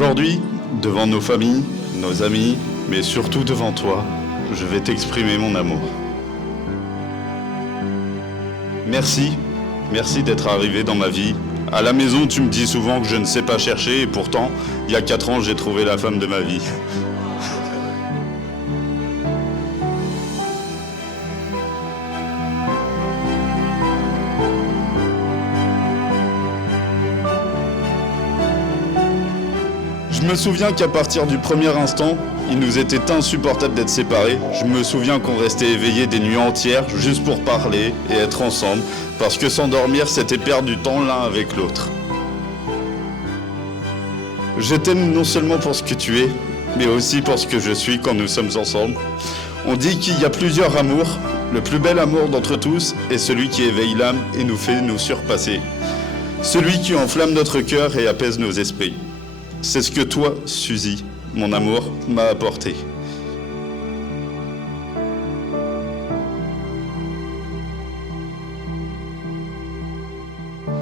Aujourd'hui, devant nos familles, nos amis, mais surtout devant toi, je vais t'exprimer mon amour. Merci d'être arrivé dans ma vie. À la maison, tu me dis souvent que je ne sais pas chercher, et pourtant, il y a 4 ans, j'ai trouvé la femme de ma vie. Je me souviens qu'à partir du premier instant, il nous était insupportable d'être séparés. Je me souviens qu'on restait éveillés des nuits entières juste pour parler et être ensemble, parce que s'endormir, c'était perdre du temps l'un avec l'autre. Je t'aime non seulement pour ce que tu es, mais aussi pour ce que je suis quand nous sommes ensemble. On dit qu'il y a plusieurs amours. Le plus bel amour d'entre tous est celui qui éveille l'âme et nous fait nous surpasser. Celui qui enflamme notre cœur et apaise nos esprits. C'est ce que toi, Suzy, mon amour, m'a apporté.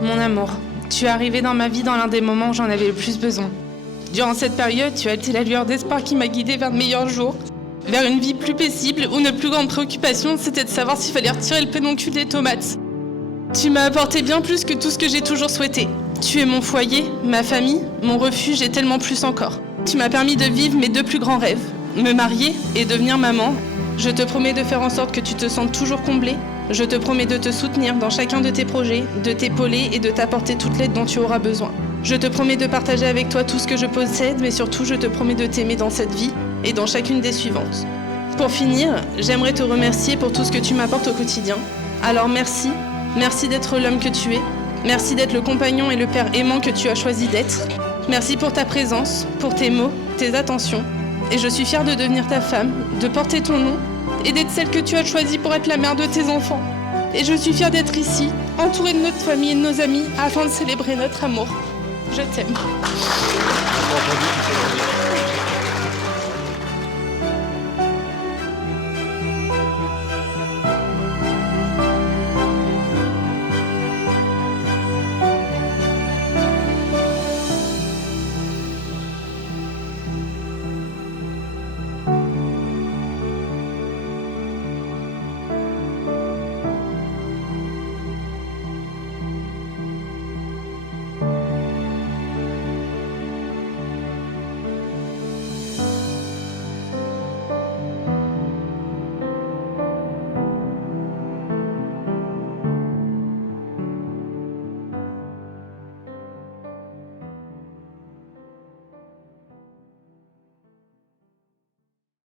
Mon amour, tu es arrivé dans ma vie dans l'un des moments où j'en avais le plus besoin. Durant cette période, tu as été la lueur d'espoir qui m'a guidée vers de meilleurs jours, vers une vie plus paisible où notre plus grande préoccupation, c'était de savoir s'il fallait retirer le pédoncule des tomates. Tu m'as apporté bien plus que tout ce que j'ai toujours souhaité. Tu es mon foyer, ma famille, mon refuge et tellement plus encore. Tu m'as permis de vivre mes 2 plus grands rêves, me marier et devenir maman. Je te promets de faire en sorte que tu te sentes toujours comblée. Je te promets de te soutenir dans chacun de tes projets, de t'épauler et de t'apporter toute l'aide dont tu auras besoin. Je te promets de partager avec toi tout ce que je possède, mais surtout je te promets de t'aimer dans cette vie et dans chacune des suivantes. Pour finir, j'aimerais te remercier pour tout ce que tu m'apportes au quotidien. Alors merci d'être l'homme que tu es. Merci d'être le compagnon et le père aimant que tu as choisi d'être. Merci pour ta présence, pour tes mots, tes attentions. Et je suis fière de devenir ta femme, de porter ton nom et d'être celle que tu as choisie pour être la mère de tes enfants. Et je suis fière d'être ici, entourée de notre famille et de nos amis, afin de célébrer notre amour. Je t'aime.